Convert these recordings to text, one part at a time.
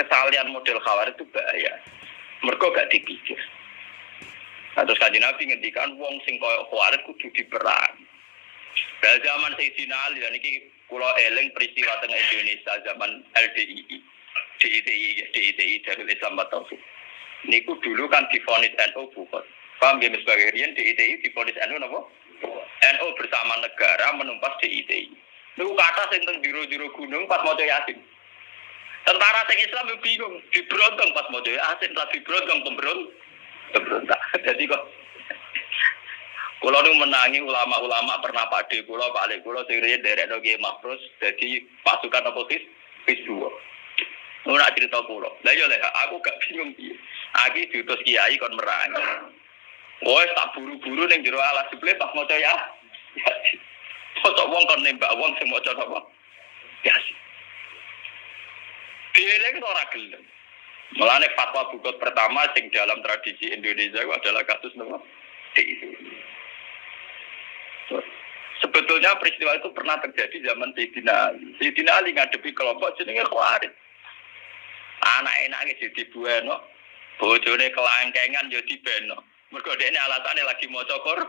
kesalahan model khawarij itu bahaya. Mergo gak dipikir. Nah, terus Kanjeng Nabi ngendikan wong sing koyo khawarij kudu diperang. Dah zaman Sayyidina Ali dan iki kula eling peristiwa teng Indonesia zaman LDII. DITI Darul Islam Taufik. Niku dulu kan divonis NU bukan. Paham ya sebagai riyen DITI divonis NU napa? NU bersama negara menumpas DITI. Niku kata sing teng jero-jero gunung pas maca Yasin. Tentara sing Islam yo bingung, dibrontong pas maca Yasin, tak dibrontong pemberontak. Jadi kok kula nu menangi ulama-ulama pernah pakde kula balik kula sing riyen derekno Kiai Mahfuz dadi pasukan oposisi PIS 2. Ora cerita kula. Lah yo lek aku gak bingung piye. Aki diutus kiai kon merangi. Wes tak buru-buru ning jero alas sebelah pas maca ya. Foto wong kon nembak wong sing maca apa? Ya. Dileng ora gelem. Mulane fatwa bukot pertama sing dalam tradisi Indonesia adalah kasus napa? Sebetulnya peristiwa itu pernah terjadi zaman Sayyidina Ali. Sayyidina Ali ngadepi kelompok jenenge Khawarij. Anak enake jadi bueno, bojone kelangkengan yo dibeno. Mergo dekne alasane lagi maca Quran.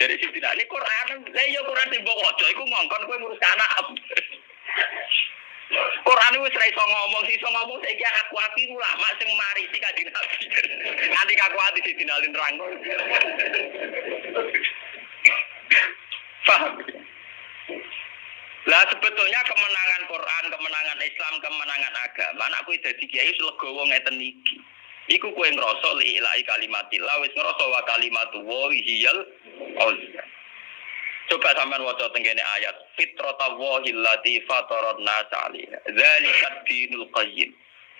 Jadi Sayyidina Ali Quran, lha yo Quran timbok waca iku ngongkon kowe ngurus anak. Quran wis ra iso ngomong, iso ngomong saiki aku ulama sing marisi Kanjeng Nabi. Nganti aku ati Sayyidina Ali nerangno. Paham? Lah sebetulnya kemenangan Quran, kemenangan Islam, kemenangan agama, anakku dadi kiai legowo ngeten iki. Iku kowe ngrasa ilahi kalimatillah wis ngrasa wa kalimatu wa hiyal ulya. Coba sampean waca tengene ayat fitratallahi allati fataran nas 'alaiha. Dzalika dinul qayyim.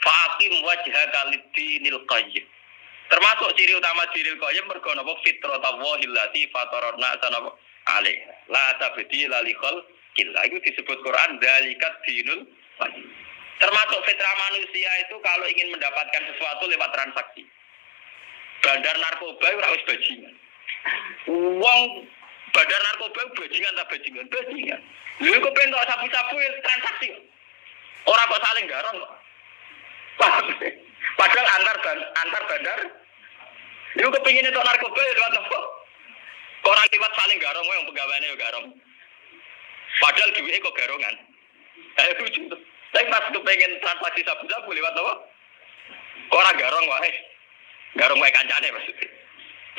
Faqim wajhaka lid-dinil qayyim. Termasuk ciri utama dinil qayyim mergo napa fitratallahi allati fataran nas 'alaiha. La tabdila li khalqillah. Itu disebut Quran dzalikat dinul qayyim. Termasuk fitrah manusia itu kalau ingin mendapatkan sesuatu lewat transaksi. Bandar narkoba ora wis bajingan. Wong bandar narkoba bajingan ta bajingan? Bajingan. Lha kok pengen tok sabu-sabu transaksi. Ora kok saling garong kok. Padahal antar bandar. Lha kok pengen tok narkoba lewat apa? Kok ora liwat saling garong wae wong pegawene yo garong. Padahal duwike kok garongan. Ayo lucu. Tapi pas kepengen transaksi sabu-sabu lewat apa? Kok ora garong wae. Garong wae kancane maksudnya.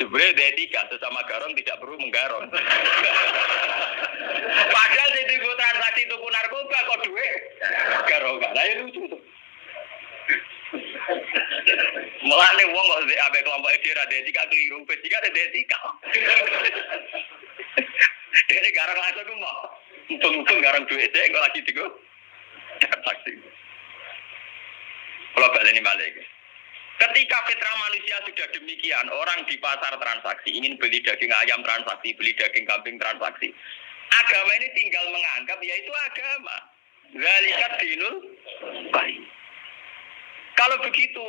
Sebenarnya etika sesama garong tidak perlu menggarong. Padahal di transaksi tuku narkoba kok duit garongan. Lah lucu tuh. Mulane wong kok ambek kelompok iki ra etika keliru, etika ada etika. Dene garong langsung ku mau. Untung garong duit kok lagi digo. Transaksi. Kalau baleni balik. Ketika fitrah manusia sudah demikian, orang di pasar transaksi ingin beli daging ayam transaksi, beli daging kambing transaksi. Agama ini tinggal menganggap yaitu agama. Zalikat dinul qayyim. Kalau begitu,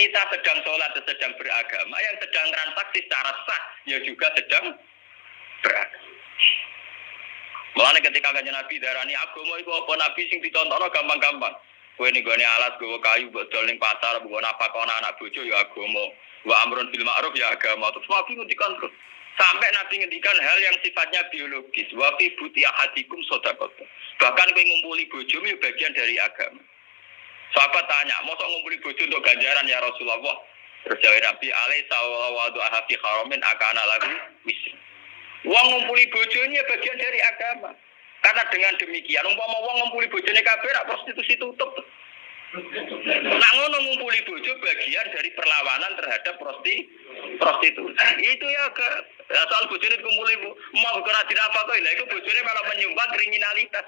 kita sedang sholat, sedang beragama, yang sedang transaksi secara sah, ya juga sedang beragama. Mulane ketika Kanjeng Nabi darani agama iku apa nabi sing ditontono gampang-gampang. Kowe ning gone alas gowo kayu mbok dol ning pasar mbok napakon anak bojo ya agama. Wa amrun bil ma'ruf ya agama. Terus Nabi ngendikan terus. Sampai Nabi ngendikan hal yang sifatnya biologis. Wa fi buti ahadikum shadaqah. Bahkan kowe ngumpuli bojomu bagian dari agama. Sahabat tanya, "Mosok ngumpuli bojo untuk ganjaran ya Rasulullah?" Terus jawab Nabi, "Alaihi sallallahu alaihi haramin akana lagu wis." Wong ngumpuli bojone bagian dari agama. Karena dengan demikian, umpama wong ngumpuli bojone kabeh rak prostitusi tutup. Nah ngono ngumpuli bojo bagian dari perlawanan terhadap prostitusi. Itu ya ke soal bojone dikumpuli mau ora dirapa kok lha iku bojone malah menyumbang kriminalitas.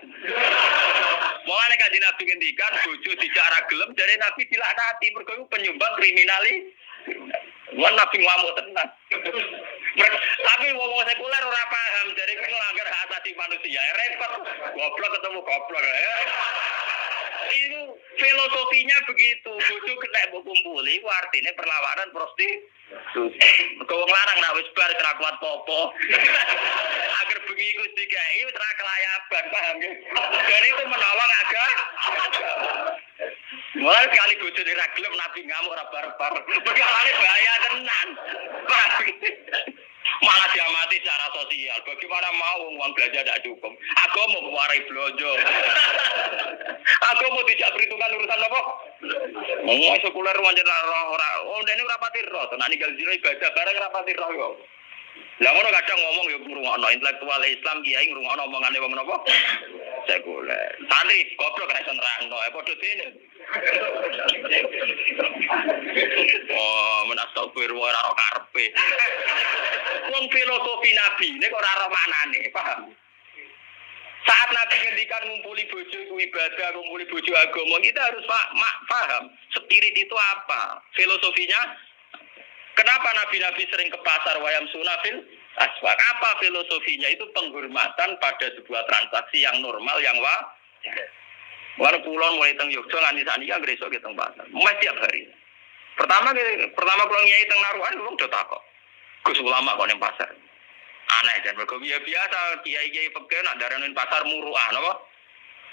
Mulane Kanjeng Nabi ngendikan bojo dicara gelem dari Nabi dilaknati mergo iku penyumbang kriminalitas. Wong Nabi ngamuk tenan. Tapi wong sekuler ora paham dari melanggar hak asasi manusia. Repot. Goblok ketemu goblok ya. Itu filosofinya begitu. Bojo kena mbok kumpuli ku artine perlawanan prostitusi. Mergo wong lanang nek wis bar ra kuat popo. Agar bengi iku dikai wis ra kelayaban, paham nggih? Dan itu menolong agama. Mulai kali bojone ra gelem nabi ngamuk ora barbar. Perkarane bahaya tenan. Malah diamati secara sosial. Bagaimana mau uang belanja tidak cukup? Aku mau warai belanja. Aku mau tidak perhitungan urusan apa? Mau sekuler wajar ora. Oh, ini rapati roh. Nah ninggal zero ibadah bareng rapati roh yo. Lah ngono kadang ngomong yo ngrungokno intelektual Islam kiai ngrungokno omongane wong napa? Sekuler. Santri goblok ra iso nerangno, padha dene. Oh, menastagfir ora ora karepe. Wong filosofi Nabi ini kok ora ora manane, paham? Saat Nabi ngendikan ngumpuli bojo itu ibadah, ngumpuli bojo agama, kita harus paham spirit itu apa, filosofinya. Kenapa nabi-nabi sering ke pasar wayam sunafil aswak? Apa filosofinya? Itu penghormatan pada sebuah transaksi yang normal, yang wajar. Walau pulau mulai teng Yogyakarta nganti sani kan besok ke teng pasar, mulai tiap hari. Pertama pulau nyai teng Naruhan, belum udah takut. Gus ulama kok ning pasar. Aneh kan, mergo biasa kiai-kiai pekeh nak daranin pasar muruah napa?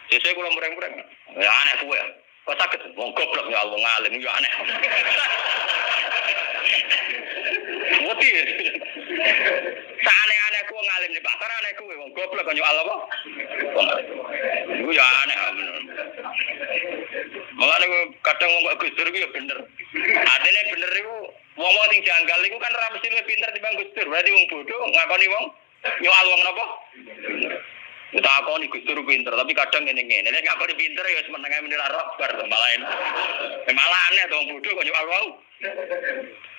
Sesuk kula mureng-mureng. Ya aneh kuwe. Kok saged wong goblok ya wong alim ya aneh. Wati. Sane-aneh ku ngalim di pasar aneh kuwe wong goblok kan yo Allah apa? Iku ya aneh. Mulane kadang wong Gus Dur iku ya bener. Adene bener iku wong-wong sing janggal iku kan ora mesti luwih pinter timbang Gus Dur. Berarti wong bodoh ngakoni wong nyoal wong napa? Kita akoni Gus Dur pinter, tapi kadang ngene-ngene. Nek ngakoni pinter ya wis meneng ae menira robar malah enak. Malah aneh to wong bodoh kok nyoal wong.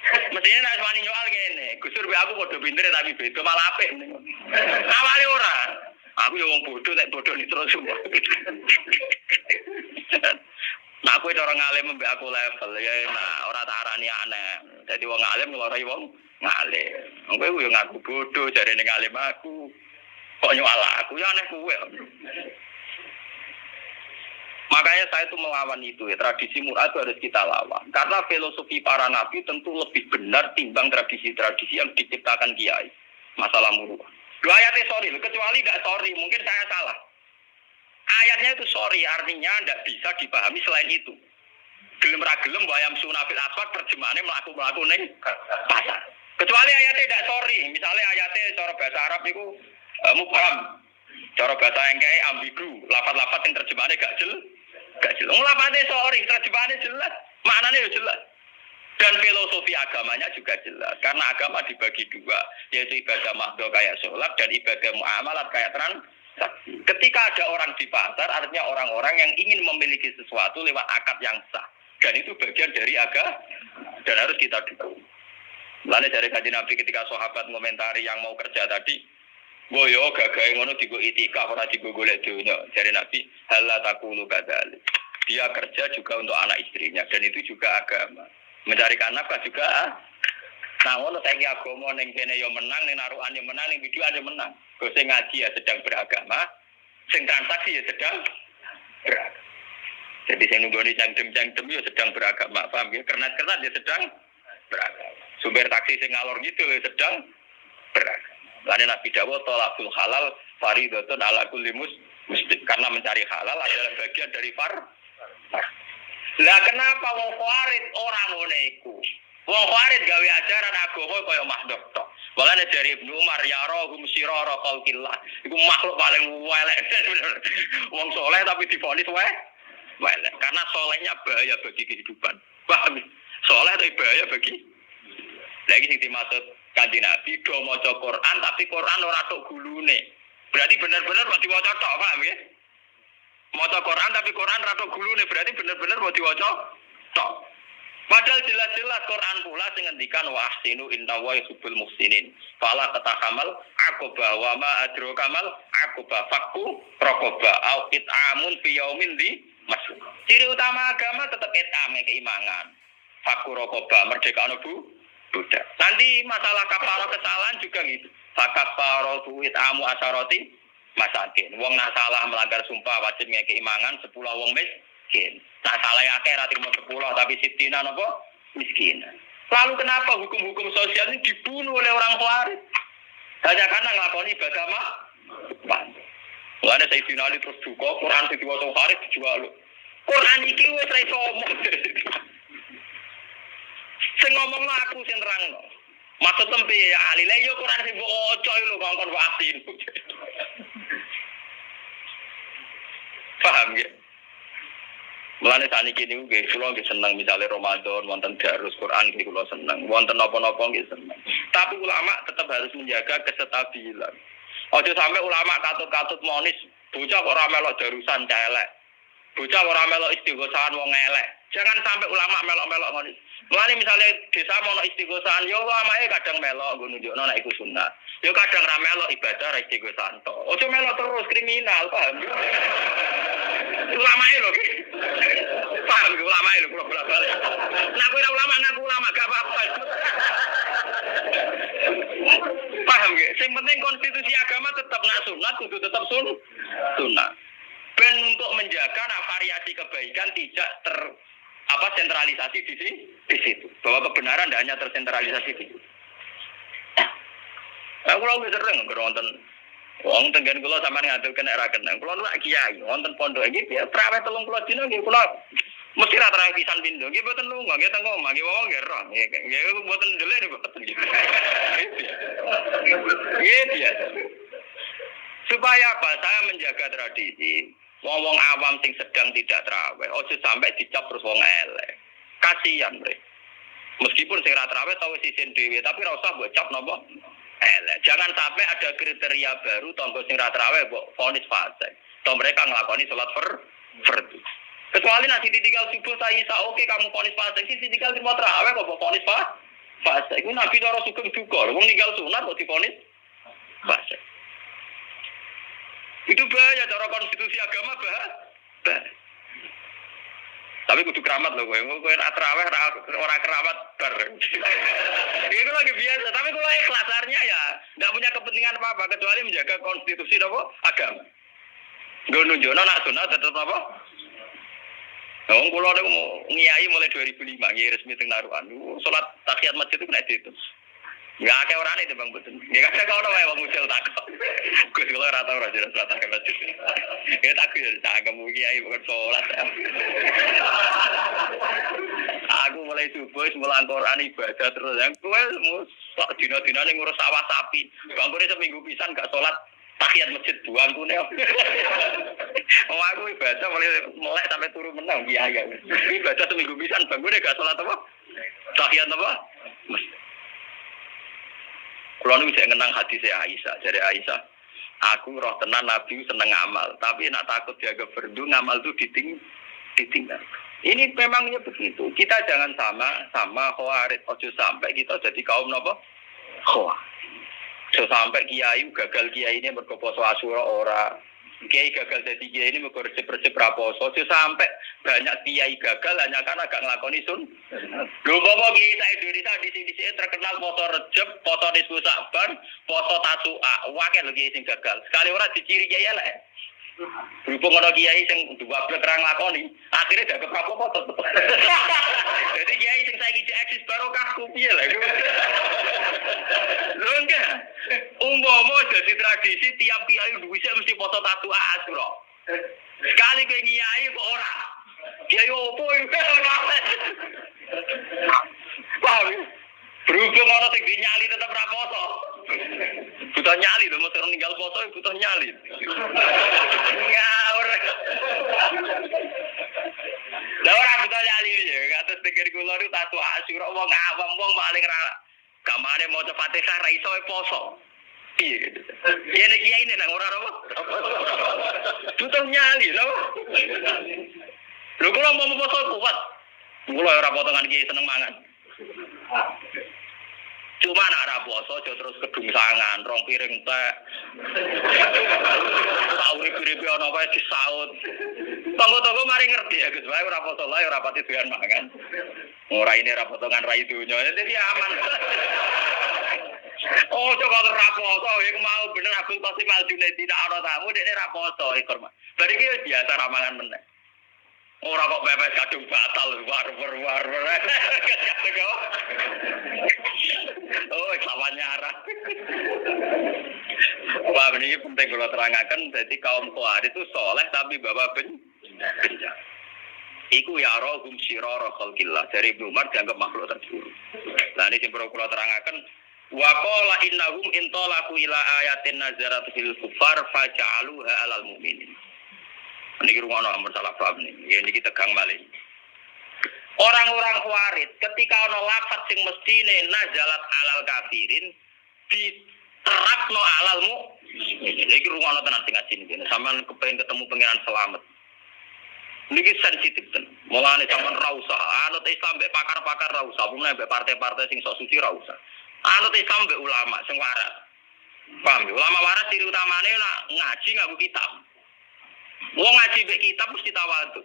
Mestinya nek wani nyoal ngene, Gus Dur aku padha pinter tapi beda malah apik. Awale ora. Aku ya wong bodoh nek bodoh ni terus semua. Nah aku itu orang ngalim mbak aku level ya, nah orang tak arani aneh. Jadi wong ngalim ngelorai wong ngalim. Aku yo ngaku bodoh jadi ngalim aku. Kok nyual aku ya aneh kuwe. Makanya saya itu melawan itu ya, tradisi murah itu harus kita lawan. Karena filosofi para nabi tentu lebih benar timbang tradisi-tradisi yang diciptakan kiai. Masalah murah. Dua ayatnya sorry, kecuali tidak sorry, mungkin saya salah. Ayatnya itu sorry, artinya tidak bisa dipahami selain itu. Gelem ra gelem wayam sunafil aswak terjemahannya melaku-melaku ning pasar. Kecuali ayatnya tidak sorry, misalnya ayatnya cara bahasa Arab itu mubham. Cara bahasa yang kayak ambigu, lafaz-lafaz yang terjemahannya gak jelas. Lafaznya sorry, terjemahannya jelas, maknanya jelas. Dan filosofi agamanya juga jelas, karena agama dibagi dua, yaitu ibadah mahdoh kayak sholat dan ibadah muamalat kayak transaksi. Ketika ada orang di pasar, artinya orang-orang yang ingin memiliki sesuatu lewat akad yang sah. Dan itu bagian dari agama dan harus kita dukung. Lalu dari kajian Nabi ketika sahabat komentari yang mau kerja tadi, boyo gagahe ngono digo itikaf ora digo golek dunya. Dari Nabi, halla taqulu kadzalik. Dia kerja juga untuk anak istrinya dan itu juga agama. Mencarikan nafkah juga. Nah, ngono saiki agama ning kene yo menang, ning narukan yo menang, ning biduan yo menang. Go sing ngaji ya sedang beragama, sing transaksi ya sedang beragama. Jadi sing nunggoni cangkem-cangkem yo sedang beragama, paham ya? Kernat-kernat ya sedang beragama. Sumber taksi sing ngalor gitu ya sedang beragama. Lalu Nabi dawuh tolakul halal faridatun ala kulli muslim. Karena mencari halal adalah bagian dari far. Lah kenapa wong Khawarij orang ngene iku? Wong Khawarij gawe ajaran agama kaya makhluk tok. Walane dari Ibnu Umar ya rohum sirara qalqillah. Iku makhluk paling elek. Wong soleh tapi divonis elek. Karena solehnya bahaya bagi kehidupan. Paham? Soleh tapi bahaya bagi. Lagi sing dimaksud Kanjeng Nabi do maca Quran tapi Quran ora tok gulune. Berarti benar-benar mau diwaca tok, paham ya? Maca Quran tapi Quran ra tok gulune, berarti benar-benar mau diwaca tok. Padahal jelas-jelas Quran pula sing ngendikan wa ahsinu inna wa yuhibbul muhsinin. Fala tatahamal aqaba wa ma adrokamal aqaba fakku raqaba au it'amun fi yaumin di masuk. Ciri utama agama tetap it'am keimangan. Fakku raqaba merdeka budak. Nanti masalah kafarah kesalahan juga gitu. Fakafaratu it'amu asharati masakin. Wong nak salah melanggar sumpah wajib ngekei mangan 10 wong miskin. Nah salah akeh ra trimo 10 tapi sitina napa miskin. Lalu kenapa hukum-hukum sosial ini dibunuh oleh orang Khawarij? Hanya karena nglakoni ibadah mah. Mulane Sayyidina Ali terus duka Quran diwaca Khawarij dijual. Quran iki wis ra iso omong. Sing ngomongno aku sing nerangno. Maksud tempe ya ali lha yo Quran sing mbok waca lho kongkon wasin. Paham ya? Mulane saniki niku nggih kula nggih seneng misale Ramadan wonten darus Quran nggih kula seneng. Wonten napa-napa nggih seneng. Tapi ulama tetap harus menjaga kestabilan. Ojo sampai ulama katut-katut monis bocah kok ora melok darusan celek. Bocah ora melok istighosahan wong elek. Jangan sampai ulama melok-melok ngono. Mulane misale desa mau istighosahan yo ulamae kadang melok nggo nunjukno nek iku sunah. Yo kadang ra melok ibadah ra istighosahan to. Ojo melok terus kriminal, paham? Ulamae lho. Paham ulamae lho kula bolak-balik. Nah kowe ora ulama ngaku ulama gak apa-apa. Paham nggih? Sing penting konstitusi agama tetap nak sunat kudu tetap sunnah. Ben untuk menjaga variasi kebaikan tidak sentralisasi di situ. Bahwa kebenaran tidak hanya tersentralisasi di situ. Aku lagi sering nonton wong tenggen kula sampean ngaturken era kenang. Kula nu kiai wonten pondok iki traweh 30 dina nggih kula mesti ra traweh pisan pindho. Nggih mboten lunga, nggih teng omah, nggih wong nggih roh. Nggih mboten ndelek mboten nggih. Iya. Supaya apa? Saya menjaga tradisi. Wong-wong awam sing sedang tidak traweh, ojo sampai dicap terus wong elek. Kasihan, Bre. Meskipun sing ra traweh tau sisin dhewe, tapi ora usah mbok cap napa elek. Jangan sampai ada kriteria baru tonggo sing ra traweh mbok vonis fasik. Toh mereka nglakoni salat fardu. Kecuali nanti ditinggal subuh saya oke kamu vonis fasik, sih ditinggal semua traweh kok mbok vonis fasik. Iku Nabi cara sugeng duka, wong ninggal sunat kok divonis fasik. Itu bahaya cara konstitusi agama bahaya. Tapi kudu keramat loh kowe ora traweh ora keramat bar. Itu lagi biasa, tapi kalau ikhlasarnya ya enggak punya kepentingan apa-apa kecuali menjaga konstitusi apa agama. Nggo nunjukno nak sunat tetep apa? Wong kula niku ngiyai mulai 2005 nggih resmi teng Narukan. Salat tahiyat masjid itu kena itu. Ya akeh orane itu Bang Boten. Ya kadang ono wae wong usil takok. Gus kula ora tau ora jelas salat tahiyat masjid. Ya takok ya cangkem kiai bukan salat. Aku mulai subuh mulang Quran ibadah terus. Yang kowe sok dina-dinane ngurus sawah sapi. Bangkune seminggu pisan gak salat tahiyat masjid buangkune. Oh aku ibadah mulai sampai turu menang kiai. Ibadah seminggu pisan bangkune gak salat apa? Tahiyat apa? Kalau nu bisa ngenang hati saya Aisyah, dari Aisyah, aku roh tenan Nabi seneng ngamal, tapi nak takut jaga fardu ngamal itu ditinggal. Ini memangnya begitu. Kita jangan sama khawarid. Ojo sampai kita jadi kaum napa? Khawarid. Ojo sampai kiai gagal kiai ini berkoposo Asyura ora. Kiai gagal jadi kiai ini berkoresip raposo. Ojo sampai banyak kiai gagal hanya karena gak ngelakoni sun. Lho bapak kiai saya Indonesia di sini terkenal poso Rejab, poso Nisfu Sa'ban, poso Tasu'a. Wakil lho kiai sing gagal. Sekali orang diciri kiai elek. Berhubung ana kiai sing dua blek ra nglakoni, akhirnya dagem apa-apa tetep. Jadi kiai sing saiki eksis barokah ku piye lha iku. Lho enggak. Umpama jadi tradisi tiap kiai duwise mesti foto tatu Asyura. Sekali kowe kiai kok ora. Kiai opo iku ora. Paham? Berhubung ana sing dinyali tetep ra poso. Butuh nyali lho, mesti ninggal foto butuh nyali. Ngawur. Lah ora butuh nyali ya, kados pikir kula niku tatu Asyura wong awam wong paling ra gamane maca Fatihah ra iso poso. Piye gitu. Kene kiai ini nang ora apa? Butuh nyali lho. Lho kula mau poso kuat. Kula ora potongan kiai seneng mangan. Cuma nak ra poso aja terus kedungsangan, rong piring teh. Urip-uripe ana wae disaut. Tangga-tangga mari ngerti ya Gus, wae ora poso lae ora pati doyan mangan. Ora ini ra potongan rai donya, dadi aman. Oh, coba ra poso, iku mau bener Abdul Qasim Al-Junaidi tak ana tamu dekne ra poso ikur. Bar iki biasa ramangan meneh. Ora kok pepes kadung batal war. Oh, lawannya arah. Wah, ini penting kalau terangkan. Jadi kaum Khawarij itu soleh tapi bawa bencana. Iku ya rohum sirara khalqillah dari Ibnu Umar dianggap makhluk terburuk. Lah ini sing kula terangaken wa qala innahum intalaku ila ayatin nazarat fil kufar faja'aluha 'alal mu'minin. Niki rungono ampun salah paham niki. Ya niki tegang malih. Orang-orang Khawarij ketika ana lafaz sing mestine nazalat 'alal kafirin diterapno 'alal mu'minin. Niki rungono tenan sing ngaji niki. Sampeyan kepengin ketemu pangeran selamat. Niki sensitif ten. Mulane sampean ra usah anut Islam mbek pakar-pakar ra usah, umumnya mbek partai-partai sing sok suci ra usah. Anut Islam mbek ulama sing waras. Paham ya? Ulama waras ciri utamane nak ngaji nganggo kitab. Wong ngaji mbek kitab mesti tawadhu.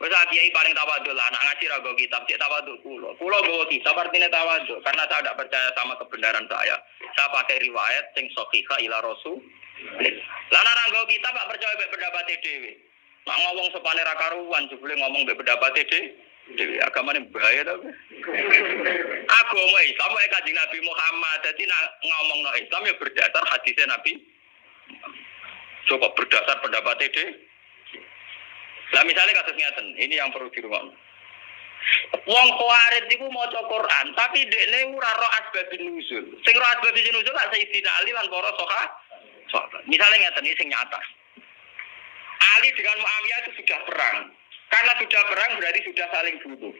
Wis kiai paling tawadhu lah, nak ngaji ra nggo kitab, cek tawadhu kula. Kula nggo kitab artine tawadhu karena saya tidak percaya sama kebenaran saya. Saya pakai riwayat sing sahihah ila Rasul. Lah nek ra nggo kitab gak percaya mbek pendapat dhewe. Nak ngomong sepane ra karuan jebule ngomong mbek pendapat dhewe agamane bahaya ta. Agama Islam wae Kanjeng Nabi Muhammad. Dadi nak ngomongno Islam ya berdasar hadisnya Nabi. Coba berdasar pendapat dhewe. Lah misalnya kasus ngeten, ini yang perlu dirungokno. Wong Khawarij iku maca Quran, tapi dekne ora ro asbabun nuzul. Sing ro asbabun nuzul gak Sayyidina Ali lan para sahabat. Misalnya ngeten iki sing nyata. Ali dengan Muawiyah itu sudah perang. Karena sudah perang berarti sudah saling bunuh.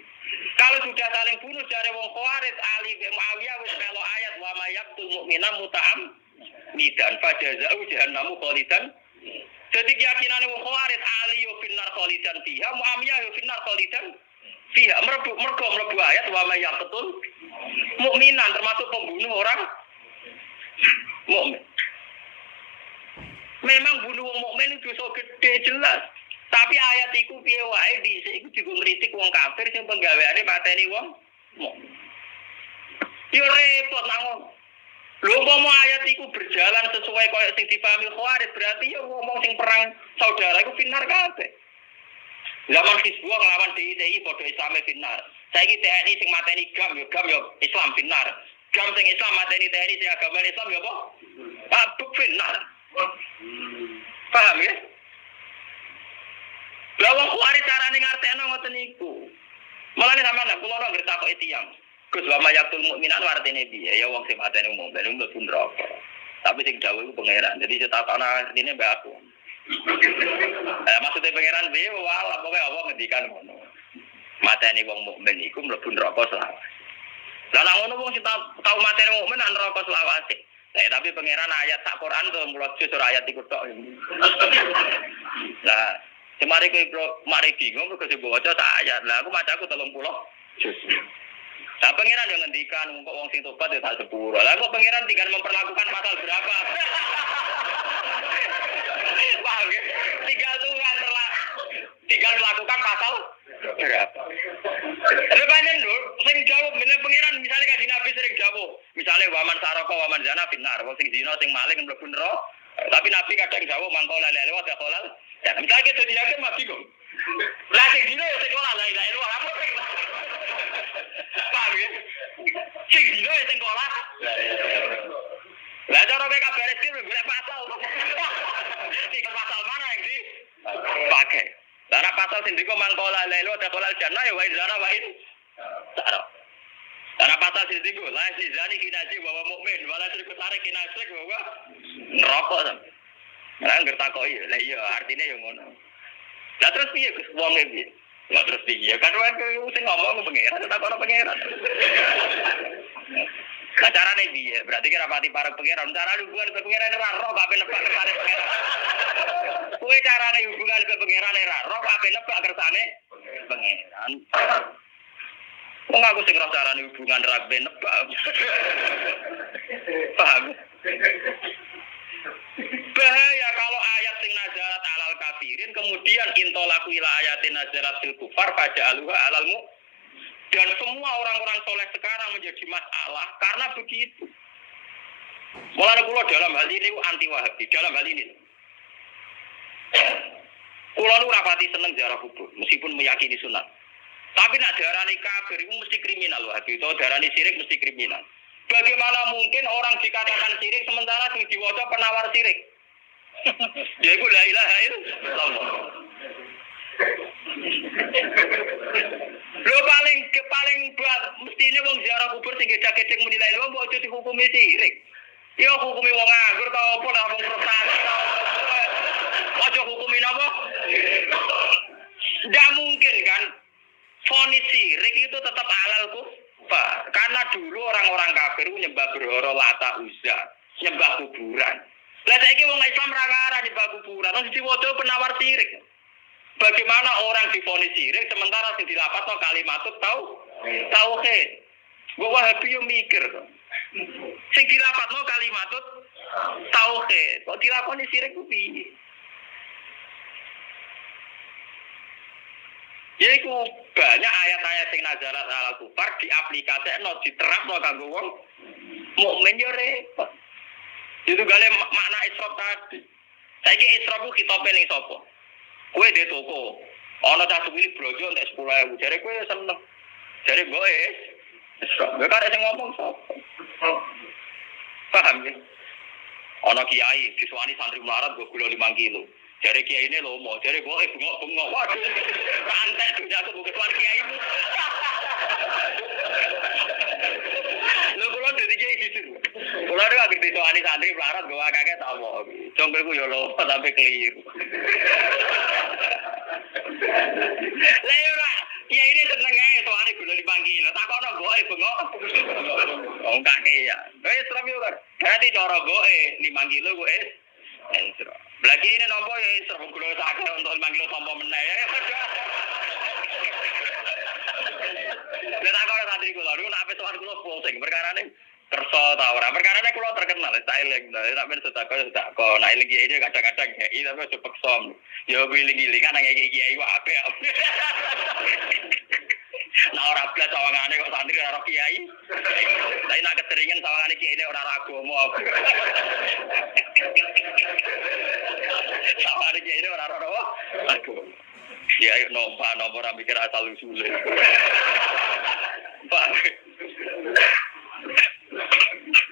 Kalau sudah saling bunuh jare wong Khawarij Ali bin Muawiyah wis melo ayat wa mayaqtul mu'mina muta'am midan fajaza'u jahannamu khalidan. Jadi keyakinane wong Khawarij Ali yo finnar khalidan fiha, Muawiyah yo finnar khalidan fiha. Mergo mlebu ayat wa mayaqtul mu'minan termasuk pembunuh orang mukmin. Memang bunuh wong mukmin itu dosa gede jelas. Tapi ayat iku piye wae dhisik iku digo ngritik wong kafir sing penggaweane mateni wong mukmin. Yo repot nang. Lho umpama ayat iku berjalan sesuai koyo sing dipahami Khawarij berarti yo ngomong sing perang saudara iku finar kabeh. Zaman Hizbullah nglawan DITI padha Islame finar. Saiki TNI sing mateni gam yo Islam finar. Gam sing Islam mateni TNI sing agama Islam yo apa? Pak finar. Paham ya? Lah wong Khawarij carane ngartekno ngoten niku. Mulane sampeyan kula ora ngerti takoki tiyang. Gus wa mayatul mukminan artine piye? Ya wong sing mateni umum ben mlebu neraka. Tapi sing dawuh iku pangeran. Jadi cetakane artine mbak aku. Maksudnya pangeran piye? Wala pokoke Allah ngendikan ngono. Mateni wong mukmin iku mlebu neraka selawase. Lah nek ngono wong sing tau mateni mukmin neraka selawase. Tapi pangeran ayat sak Quran tuh mulai jujur ayat iku tok. Lah, semari kowe mari bingung kok sing baca sak ayat. Lah aku macaku 30 juz. Lah pangeran yo ngendikan kok wong sing tobat ya tak sepuro. Lah kok pangeran tinggal memperlakukan pasal berapa? Paham ya? Tinggal melakukan pasal berapa? Lha pancen lho, sing jawab meneh pangeran misale Kanjeng Nabi sering jawab. Misale waman saraka waman zina binar, wong sing zina sing maling mlebu neraka. Tapi Nabi kadang jawab mangko la ilaha illallah dakhalal. Ya misale kita diyakin mati kok. Lah sing zina ya sing ora la ilaha illallah. Paham ya? Sing zina ya sing ora. Lah cara kowe kabar iki golek pasal. Iki pasal mana yang dipakai? Karena pasal sindiko mangkola lelo dakolal jannah ya wain zara wain zara. Karena pasal sindiko lah si zani kinasi bahwa mukmin wala seribu tarik kinasi bahwa neraka sampe. Lah ngertakoi lah iya artinya yang ngono. Lah terus piye Gus wong piye? Lah terus piye? Kan wae sing ngomong pangeran tak ora pangeran. Lah carane piye? Berarti kira pati para pangeran cara hubungan ke pangeran ora roh kabeh nebak kersane pangeran. Kowe carane hubungan ke pangeran ora roh kabeh nebak kersane pangeran. Wong aku sing roh carane hubungan ra kabeh nebak. Paham? Bahaya kalau ayat sing nazarat alal kafirin kemudian intolaku ila ayatin nazarat fil kufar faja'aluha alalmu. Dan semua orang-orang soleh sekarang menjadi masalah karena begitu. Mulane kula dalam hal ini anti Wahabi, dalam hal ini. Kula nu rapati seneng ziarah kubur meskipun meyakini sunat. Tapi nak darani kafir itu mesti kriminal Wahabi, atau darani syirik mesti kriminal. Bagaimana mungkin orang dikatakan syirik sementara sing diwaca penawar syirik? Ya iku la ilaha illallah. Lho paling mestine wong ziarah kubur sing gedhe-gedhe muni la ilaha illallah ojo dihukumi sirik. Ya hukumi wong nganggur ta apa ta wong prestasi ta. Ojo hukumi napa? Nggak mungkin kan. Vonis sirik itu tetap halal kufar. Karena dulu orang-orang kafir nyembah berhala Lata Uzza, nyembah kuburan. Lah saiki wong Islam ra ngarah nyembah kuburan, wong diwaca penawar sirik. Bagaimana orang divonis sirik sementara sing dilapatno kalimat tauhid. Gua Wahabi yo mikir to. Sing dilapatno kalimat tauhid, kok dilakoni sirik ku piye? Yaiku banyak ayat-ayat sing nazarat ala kufar diaplikasekno diterapno kanggo wong mukmin yo repot. Itu gale makna Isra tadi. Saiki Isra ku kitope ning sapa? Kowe dhe toko. Ana cah suwi blojo entek 10.000. Jare kowe seneng. Jare mbok Isra. Lha kare sing ngomong sapa? Paham ya? Ana kiai disuwani santri melarat go gula 5 kilo. Jare kiai ini lomo, jare boe bengok-bengok. Waduh, rantek dunia aku bukan suara kiai itu. Lho kula dadi kiai gitu. Kula nek agak disowani santri melarat go akeh tak apa. Jongkelku yo lomo tapi keliru. Lah yo ora, kiai ini seneng ae sowane gula 5 kilo. Takono boe bengok. Wong kakek ya. Wis rapi yo kan. Berarti cara boe 5 kilo ku Isra. Lagi ini nompo ya Isra gula sakit untuk 5 kilo tompo meneh ya. Lah tak karo santri kula niku nek pesokan kula pusing perkarane kersa ta ora. Perkarane kula terkenal styling. Nek men sedekah nek eling kiai kadang-kadang kiai tapi aja peksa. Ya wiling-wiling kan nang kiai ku apik. Nah ora blas sawangane kok santri ora kiai. Lah nek keseringan sawangane kiai nek ora agama. Sawangane kiai nek ora agama. Ya ayo nompa ora mikir asal usule. Pak.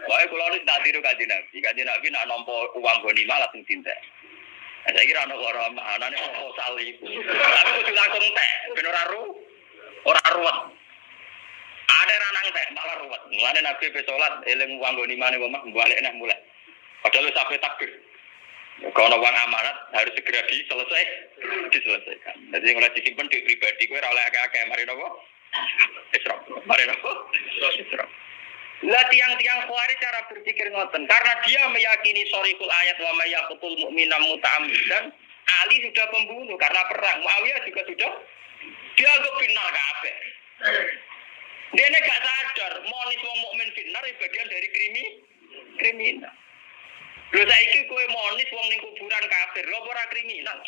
Wae kula nek tak tiru kanjeng Nabi. Kanjeng Nabi nak nampa uang gonima langsung cinta. Saya kira ana ora anane proposal iku. Tapi kudu langsung tek ben ora ruwet. Ada ranang teh malah ruwet. Mulane Nabi be salat eling uang gonimane omah balik neh mulai. Padahal sampai takbir. Kalau uang amanat harus segera diselesaikan. Jadi kalau disimpan di pribadi, gue oleh agak-agak mari nopo, Isra. Lah tiang-tiang Khawarij cara berpikir ngoten, karena dia meyakini sorikul ayat wa mayyaqutul mu'mina muta'ammidan, Ali sudah pembunuh karena perang, Muawiyah juga sudah dianggap final kabeh. Dia gak sadar, monis wong mukmin final bagian dari kriminal. Lho saiki kowe monis wong ning kuburan kafir, lho ora kriminal.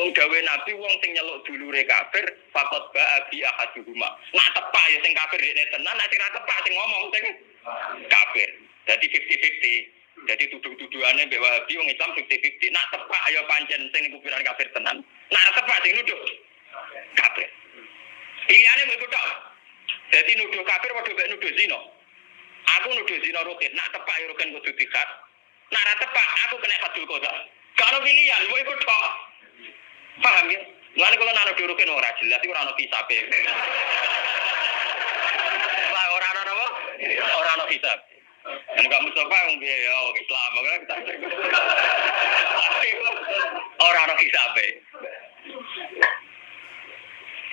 Wong gawe Nabi wong sing nyeluk dulure kafir, faqat ba'a bi ahaduhuma. Nak tepak ya sing kafir dene tenan, nek sing ra tepak sing ngomong sing kafir. Dadi 50-50. Jadi tuduh-tuduhane mbek Wahabi wong Islam 50-50. Nak tepak ya pancen sing ning kuburan kafir tenan. Nak ra tepak sing nuduh kafir. Pilihane mbok iku tok. Dadi nuduh kafir padha mbek nuduh zina. Aku nuduh zina rukin, nak tepak ya rukin kudu dikat. Nak ra tepak aku kena hadul qadha. Kalau pilihan kowe iku tok. Paham ya? Lan kula nang nuduhke ora jelas iku ora ono kisabe. Lah ora ono apa? Ora ono kisab. Nek kamu Mustafa wong piye ya Islam kok kita. Ora ono kisabe.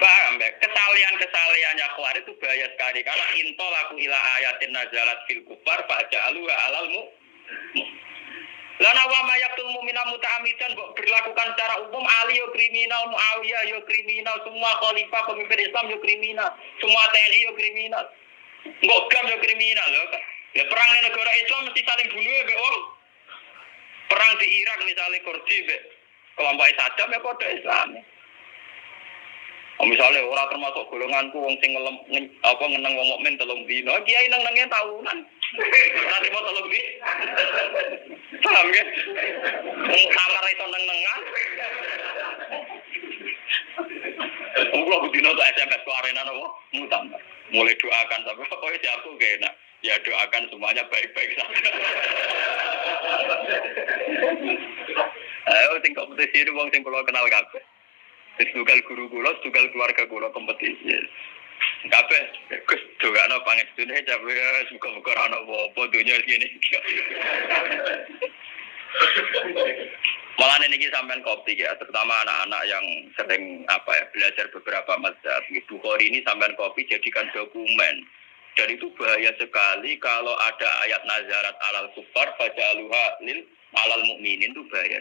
Paham ya? Kesalahan-kesalahannya Khawarij itu bahaya sekali karena intol aku ila ayatin nazalat fil kufar fa'ja'alu alalmu. Lana wa mayaqtul mu'mina muta'ammidan berlakukan secara umum Ali yo kriminal, Muawiyah yo kriminal, semua khalifah pemimpin Islam yo kriminal, semua TNI yo kriminal. Mbok gam yo kriminal lho. Ya perang di negara Islam mesti saling bunuh mbek wong. Perang di Irak misalnya Kurdi mbek kelompok Saddam ya padha Islam. Misalnya orang termasuk golonganku wong sing ngeneng wong mukmin 3 dina, kiai neng-nenge tahunan. Ora trimo 3 dina. Paham ya? Wong kamar itu neng-nengan. Wong kudino tak SMS ke arena nopo? Mutamar. Mulai doakan sampai pokoknya si aku gak enak. Ya doakan semuanya baik-baik saja. Ayo sing kompetisi ini wong sing kula kenal kabeh. Setunggal guru kula, setunggal keluarga kula kompetisi. Kabeh Gus dongakno pangestune jabe muga-muga ora ana apa-apa donya ngene. Malah niki sampean kopi ya, terutama anak-anak yang sering belajar beberapa mazhab. Bukhari ini sampean kopi jadikan dokumen. Dan itu bahaya sekali kalau ada ayat nazarat alal kufar baca aluha lil alal mukminin itu bahaya.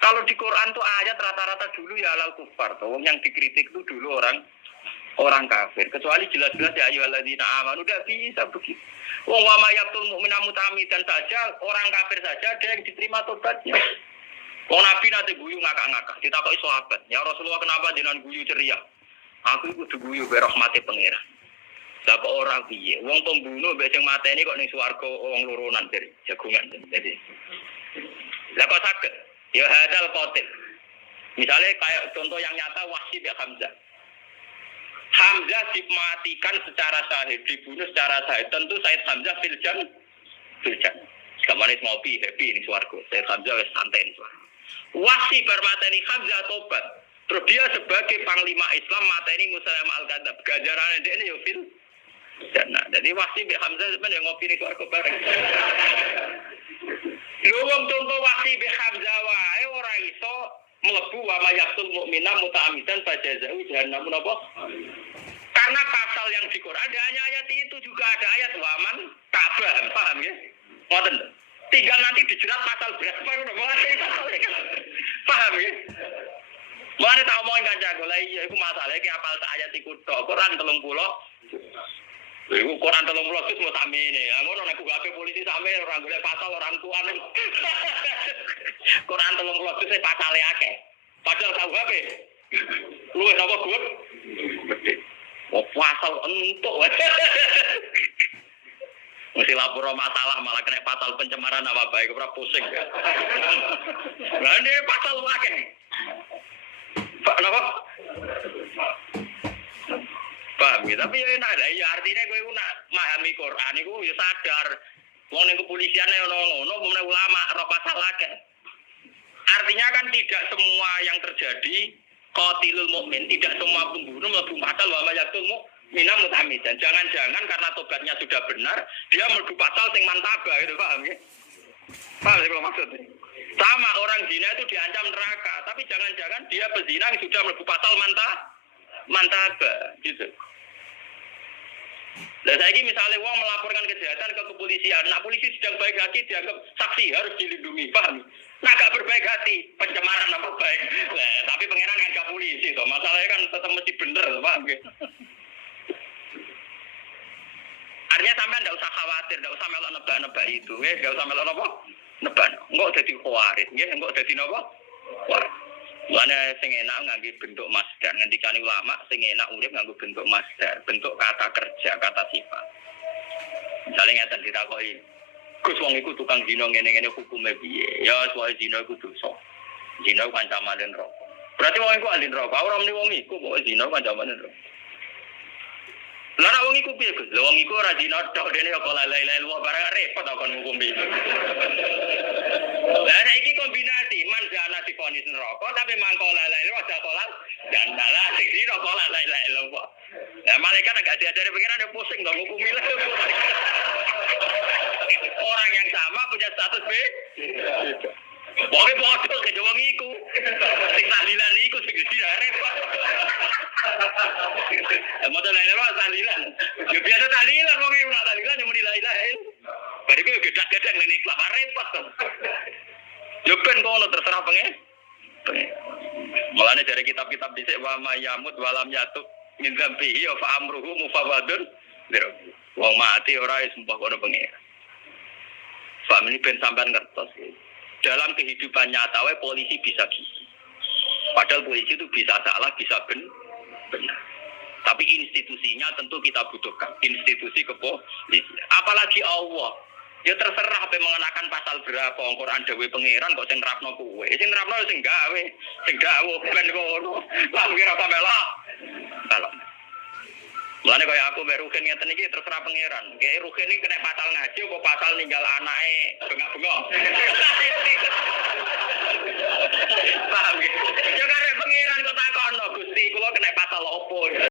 Kalau di Quran tuh ayat rata-rata dulu ya alal kufar. Tuh yang dikritik itu dulu orang kafir. Kecuali jelas-jelas ya ayyuhalladzina amanu udah bisa begitu. Wong wa may yaqtul mu'mina muta'ammidan saja orang kafir saja ada yang diterima tobatnya. Wong Nabi nanti guyu ngakak-ngakak. Ditakoki sahabat, "Ya Rasulullah kenapa jenengan guyu ceria?" Aku kudu guyu be rahmate pangeran. Lah kok ora piye? Wong pembunuh mbek sing mateni kok ning swarga wong loronan dari jagungan. Jadi lah kok saged? Ya hadal qatil. Misalnya kayak contoh yang nyata Wahsy bin Hamzah. Hamzah dimatikan secara sahih, dibunuh secara sahih. Tentu Said Hamzah filjan. Sekamane ngopi happy ning swarga. Said Hamzah wis santai ning swarga. Wahsy bar mateni Hamzah tobat. Terus dia sebagai panglima Islam mateni Musailamah al-Kadzab. Ganjarane dhekne yo fil jannah. Jadi Wahsy bin Hamzah sebenarnya ngopi ning swarga bareng. Lho wong contoh Wahsy bin Hamzah wae ora iso mlebu wa mayaqtul mukmina muta'ammidan fajazau jahannam napa? Karena pasal yang di Quran ada hanya ayat itu juga ada ayat waman tabah, paham ya? Ngoten. Tinggal nanti dijerat pasal berapa ngono mulai pasal kan. Paham ya? Mulane tak omongin kancaku lha iya iku masalah iki apal sak ayat iku tok Quran 30. Iku Quran 30 wis mau samene. Ngono nek gawe polisi sampe ora golek pasal orang tuan. Quran 30 wis pasale akeh. Padahal tau gawe. Luwih napa gue? Oh pasal entuk. Mesti lapor masalah malah kena pasal pencemaran nama baik ora pusing. Lah ini pasal akeh. Pak napa? Paham ya, tapi ya enak lah, ya artinya gue nak memahami Quran, gue ya sadar. Wong ning kepolisian ono kemudian ulama roh pasal akeh. Artinya kan tidak semua yang terjadi qatilul mukmin, tidak semua pembunuh mlebu pasal wa mayaqtul mu'mina muta'ammidan. Jangan-jangan karena tobatnya sudah benar, dia mlebu pasal sing mantaba gitu, paham ya? Paham sih kalau maksudnya? Sama orang zina itu diancam neraka, tapi jangan-jangan dia pezina yang sudah mlebu pasal mantaba gitu. Nah, saya ini misalnya uang melaporkan kejahatan ke kepolisian, nah polisi sedang baik hati dianggap saksi harus dilindungi, paham? Nah gak berbaik hati, pencemaran nama baik. Nah, tapi pangeran kan gak polisi, toh masalahnya kan tetap mesti bener, paham? Artinya sampean tidak usah khawatir, tidak usah melok nebak-nebak itu, ya, tidak usah melok apa? Nebak, enggak jadi khawatir, ya, enggak jadi apa? Khawatir. Mulane sing enak nganggo bentuk masdar, ngendikane ulama sing enak urip nganggo bentuk masdar, bentuk kata kerja, kata sifat. Misalnya ngeten ditakoki, Gus wong iku tukang zina ngene-ngene hukume piye? Ya soal zina iku dosa. Zina kan ancaman neraka. Berarti wong iku ahli neraka, ora muni wong iku kok zina kan ancaman neraka. Lah nek wong iku piye Gus? Lah wong iku ora zina tok dene kok leleh-leleh lu barang repot kon hukum iki. Lah nek iki kombinasi manjana difonis neraka tapi mangko leleh aja kolal dan dalah sing zina kok leleh lu kok. Lah malaikat enggak diajari pengiran ya pusing dong hukumi lah. Orang yang sama punya status B. Boleh bocor ke wong iku. Sing tahlilan iku sing zina repot. Motor lain-lain tahlilan. Ya biasa tahlilan wong iku nak tahlilan yang muni la ilaha illallah. Bariku yo gedak-gedak ning ikhlas repot to. Yo ben kono terserah pengen. Mulane dari kitab-kitab dhisik wa mayamut walam yatub min dzambihi fa amruhu mufawwadun. Wong mati ora wis mbah kono pengen. Family ben sampean ngertos. Dalam kehidupan nyata wae polisi bisa gigi. Padahal polisi itu bisa salah, bisa benar. Tapi institusinya tentu kita butuhkan. Institusi kepolisian. Apalagi Allah. Ya terserah apa mengenakan pasal berapa. Quran dewe pangeran kok sing nerapno kowe. Sing nerapno sing gawe. Sing dawuh ben kono. Lah kira sampe lah. Kalau Mulane kaya aku mbek Rukin ngeten iki terserah pangeran. Kayak Rukin iki kena pasal ngaji apa pasal ninggal anake bengak-bengok. Paham gitu. Ya karek pangeran kok takono Gusti kula kena pasal opo.